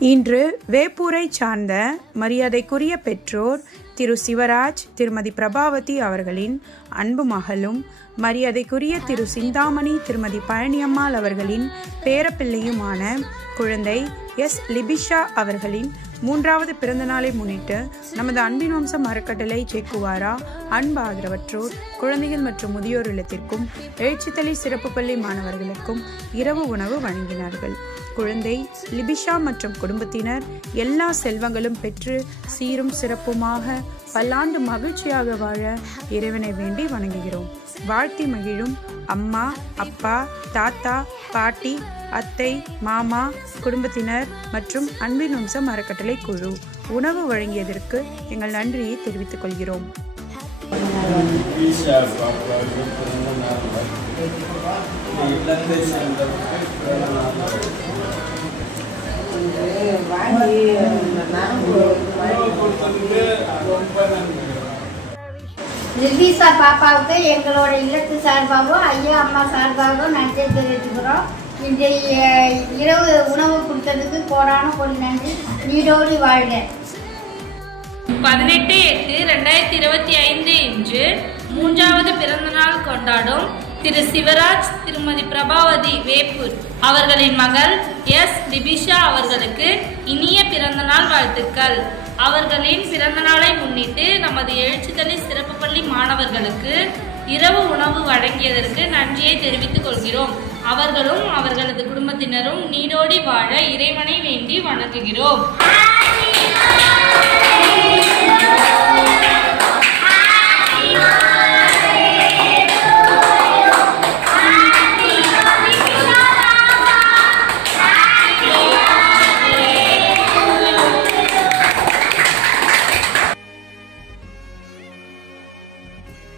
இன்று வேப்பூரை சார்ந்த மரியாதைக்குரிய பெற்றோர் திரு சிவராஜ், திருமதி பிரபாவதி அவர்களின் அன்பு மகளும், மரியாதைக்குரிய திரு சிந்தாமணி, திருமதி பழனியம்மாள் அவர்களின் பேரப்பிள்ளையுமான குழந்தை எஸ் லிபிஷா அவர்களின் 3வது பிறந்த நாளை முன்னிட்டு நமது அன்பின் வம்சம் அறக்கட்டளை சேக்குவாரா அன்பு ஆதரவற்றோர், குழந்தைகள் மற்றும் முதியோர் இல்லத்திற்கும் எழுச்சித்தளி சிறப்பு பள்ளி மாணவர்களுக்கும் இரவு உணவு வழங்கினார்கள். குழந்தை லிபிஷா மற்றும் குடும்பத்தினர் எல்லா செல்வங்களும் பெற்று சீரும் சிறப்புமாக பல்லாண்டு மகிழ்ச்சியாக வாழ இறைவனை வேண்டி வணங்குகிறோம். வாழ்த்தி மகிழும் அம்மா, அப்பா, தாத்தா, பாட்டி, அத்தை, மாமா, குடும்பத்தினர் மற்றும் அன்பின் வம்சம் அறக்கட்டளை குழு. உணவு வழங்கியதற்கு எங்கள் நன்றியை தெரிவித்துக் கொள்கிறோம். லிபிஷா பாப்பாவுக்கு எங்களோட இல்லத்து சார்பாகவும் ஐயா அம்மா சார்பாகவும் நன்றி தெரிவித்துக்கிறோம். இன்றைய இரவு உணவு கொடுத்ததுக்கு கோடான கோடி நன்றி. நீடோடி வாழ்க. 18/8/2025 இன்று 3வது பிறந்தநாள் கொண்டாடும் திரு சிவராஜ், திருமதி பிரபாவதி வேப்பூர் அவர்களின் மகள் எஸ் லிபிஷா அவர்களுக்கு இனிய பிறந்தநாள் வாழ்த்துக்கள். அவர்களின் பிறந்தநாளை முன்னிட்டு நமது எழுச்சித்தளி சிறப்பு பள்ளி மாணவர்களுக்கு இரவு உணவு வழங்கியதற்கு நன்றியை தெரிவித்துக் கொள்கிறோம். அவர்களும் அவர்களது குடும்பத்தினரும் நீடோடி வாழ இறைவனை வேண்டி வணங்குகிறோம்.